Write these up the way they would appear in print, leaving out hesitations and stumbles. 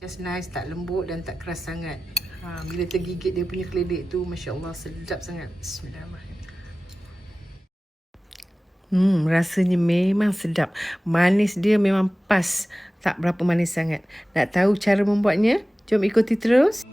Just nice, tak lembut dan tak keras sangat. Bila tergigit dia punya keledek tu, Masya Allah, sedap sangat. Bismillahirrahmanirrahim. Rasanya memang sedap. Manis dia memang pas. Tak berapa manis sangat. Nak tahu cara membuatnya? Jom ikuti terus.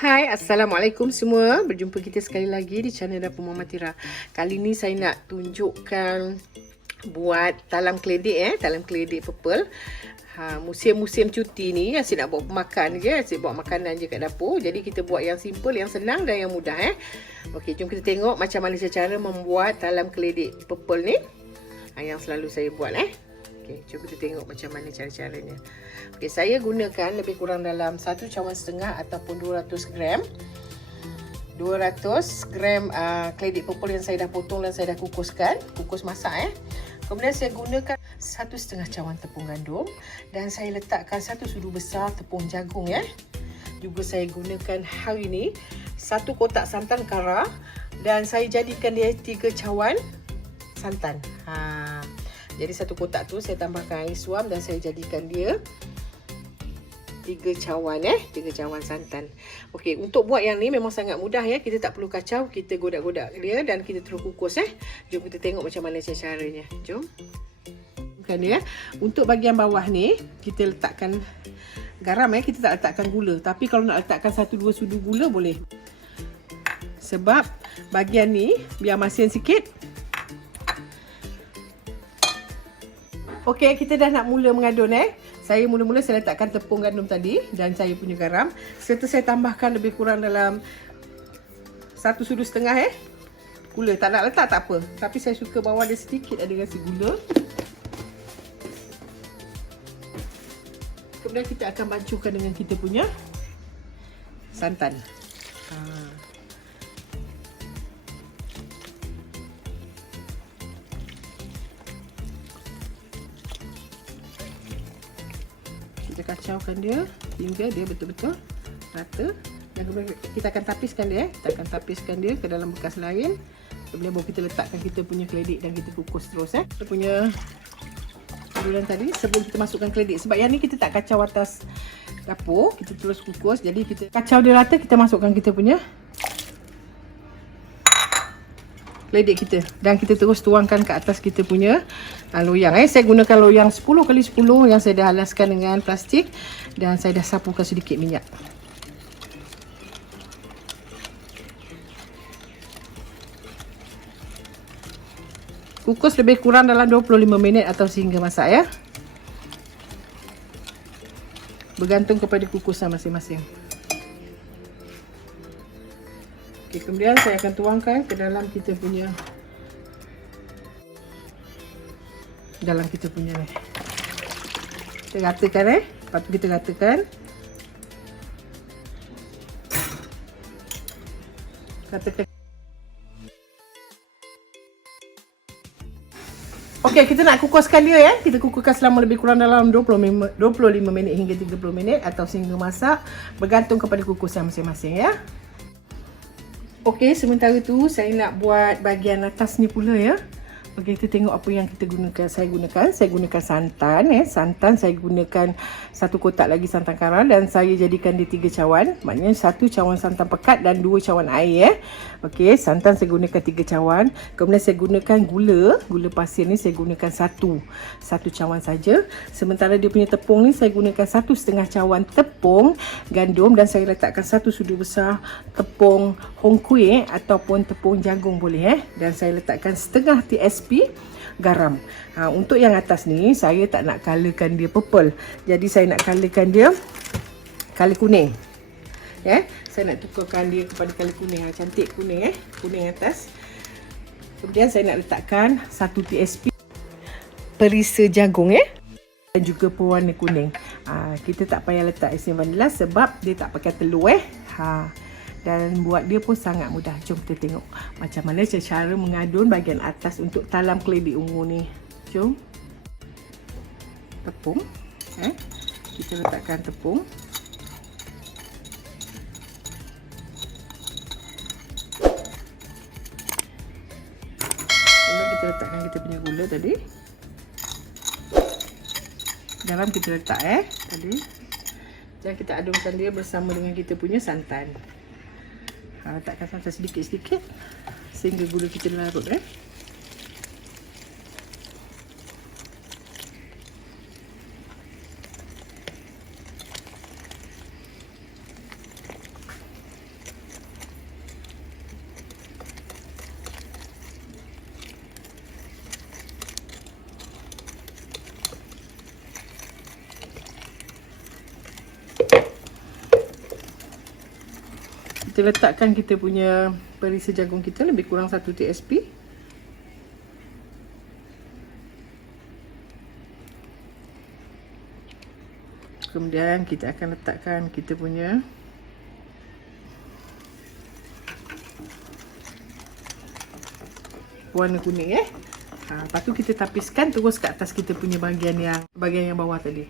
Hai, Assalamualaikum semua. Berjumpa kita sekali lagi di channel Dapur Mama Tira. Kali ni saya nak tunjukkan buat talam keledek talam keledek purple. Musim-musim cuti ni asyik nak buat makan je, asyik buat makanan je kat dapur. Jadi kita buat yang simple, yang senang dan yang mudah Okey, jom kita tengok macam mana cara membuat talam keledek purple ni. Yang selalu saya buat Okey, jom kita tengok macam mana cara-caranya. Okey, saya gunakan lebih kurang dalam 1 cawan setengah ataupun 200 gram. 200 gram keledek purple yang saya dah potong dan saya dah kukuskan, kukus masak Kemudian saya gunakan 1,5 cawan tepung gandum dan saya letakkan 1 sudu besar tepung jagung Juga saya gunakan hari ini 1 kotak santan kara dan saya jadikan dia 3 cawan santan. Jadi 1 kotak tu saya tambahkan air suam dan saya jadikan dia 3 cawan 3 cawan santan. Okey, untuk buat yang ni memang sangat mudah kita tak perlu kacau, kita godak-godak dia dan kita terus kukus Jom kita tengok macam mana caranya. Jom. Dia. Untuk bahagian bawah ni kita letakkan garam kita tak letakkan gula, tapi kalau nak letakkan 1-2 sudu gula boleh. Sebab bahagian ni biar masin sikit. Okey, kita dah nak mula mengadun Saya mula-mula saya letakkan tepung gandum tadi dan saya punya garam. Serta saya tambahkan lebih kurang dalam 1 sudu setengah gula. Tak nak letak tak apa, tapi saya suka bawa dia sedikit ada rasa gula. Kemudian kita akan bancuhkan dengan kita punya santan. Kita kacaukan dia hingga dia betul-betul rata. Dan kemudian kita akan tapiskan dia. Kita akan tapiskan dia ke dalam bekas lain. Kemudian baru kita letakkan kita punya keledek dan kita kukus terus Kita punya bulan tadi sebelum kita masukkan keledek. Sebab yang ni kita tak kacau atas dapur, kita terus kukus. Jadi kita kacau dia rata, kita masukkan kita punya keledek kita dan kita terus tuangkan ke atas kita punya loyang. Saya gunakan loyang 10x10 yang saya dah halaskan dengan plastik dan saya dah sapukan sedikit minyak. Kukus lebih kurang dalam 25 minit atau sehingga masak Bergantung kepada kukusan masing-masing. Okey, kemudian saya akan tuangkan ke dalam kita punya ni. Kita ratakan lepas tu kita ratakan. Okey, kita nak kukuskan dia Kita kukuskan selama lebih kurang dalam 25 minit hingga 30 minit atau sehingga masak, bergantung kepada kukusan masing-masing Okey, sementara tu saya nak buat bahagian atas ni pula Okey, kita tengok apa yang kita gunakan. Saya gunakan santan Santan saya gunakan 1 kotak lagi santan kara dan saya jadikan dia 3 cawan. Maknanya 1 cawan santan pekat dan 2 cawan air Okey, santan saya gunakan 3 cawan. Kemudian saya gunakan gula pasir ni saya gunakan 1 cawan saja. Sementara dia punya tepung ni saya gunakan 1,5 cawan tepung gandum dan saya letakkan 1 sudu besar tepung hong kui ataupun tepung jagung boleh dan saya letakkan setengah TSP garam. Untuk yang atas ni saya tak nak colorkan dia purple. Jadi saya nak colorkan dia color kuning. Saya nak tukarkan dia kepada color kuning. Cantik kuning kuning atas. Kemudian saya nak letakkan 1 TSP perisa jagung dan juga pewarna kuning. Kita tak payah letak esen vanila sebab dia tak pakai telur dan buat dia pun sangat mudah. Jom kita tengok macam mana cara mengadun bahagian atas untuk talam keledek ungu ni. Jom. Tepung kita letakkan tepung. kita letakkan kita punya gula tadi. Garam kita letak tadi. Dan kita adunkan dia bersama dengan kita punya santan. Letakkan santan sedikit-sedikit sehingga gula kita larut Kita letakkan kita punya perisa jagung kita lebih kurang 1 TSP. Kemudian kita akan letakkan kita punya warna kuning lepas tu kita tapiskan terus ke atas kita punya bahagian yang bawah tadi.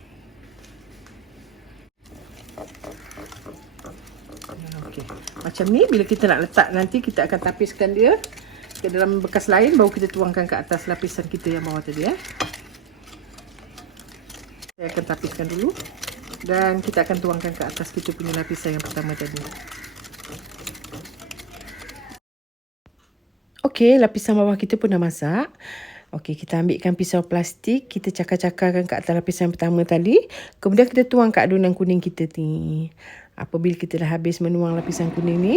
Okey. Macam ni bila kita nak letak nanti kita akan tapiskan dia ke dalam bekas lain baru kita tuangkan ke atas lapisan kita yang bawah tadi Saya akan tapiskan dulu dan kita akan tuangkan ke atas kita punya lapisan yang pertama tadi. Okey, lapisan bawah kita pun dah masak. Okey, kita ambilkan pisau plastik, kita cakar-cakarkan ke atas lapisan yang pertama tadi. Kemudian kita tuang ke adunan kuning kita ni. Apabila kita dah habis menuang lapisan kuning ni,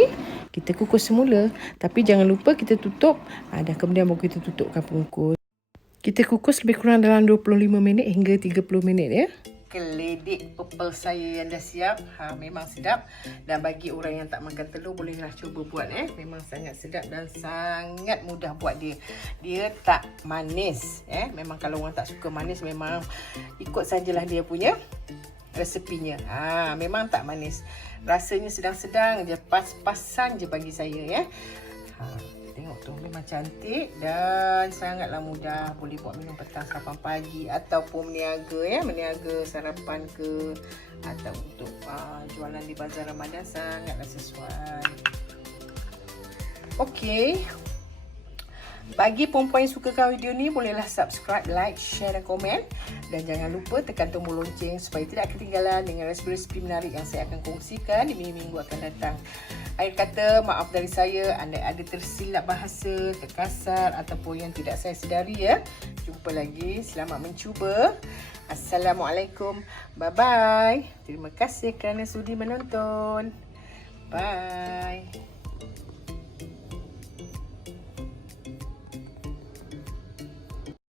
kita kukus semula. Tapi jangan lupa kita tutup. Dan kemudian baru kita tutupkan pengukus. Kita kukus lebih kurang dalam 25 minit hingga 30 minit Keledik pepel saya yang dah siap. Memang sedap. Dan bagi orang yang tak makan telur, bolehlah cuba buat Memang sangat sedap dan sangat mudah buat dia. Dia tak manis Memang kalau orang tak suka manis, memang ikut sajalah dia punya resepinya. Memang tak manis. Rasanya sedang-sedang je, pas-pasan je bagi saya Tengok tu, memang cantik dan sangatlah mudah. Boleh buat minum petang, sarapan pagi ataupun meniaga sarapan ke, atau untuk jualan di bazar Ramadan, sangatlah sesuai. Okey. Bagi perempuan yang sukakan video ni, bolehlah subscribe, like, share dan komen. Dan jangan lupa tekan tombol lonceng supaya tidak ketinggalan dengan resipi-resipi menarik yang saya akan kongsikan di minggu-minggu akan datang. Akhir kata, maaf dari saya, anda ada tersilap bahasa, terkasar ataupun yang tidak saya sedari Jumpa lagi, selamat mencuba. Assalamualaikum, bye-bye. Terima kasih kerana sudi menonton. Bye.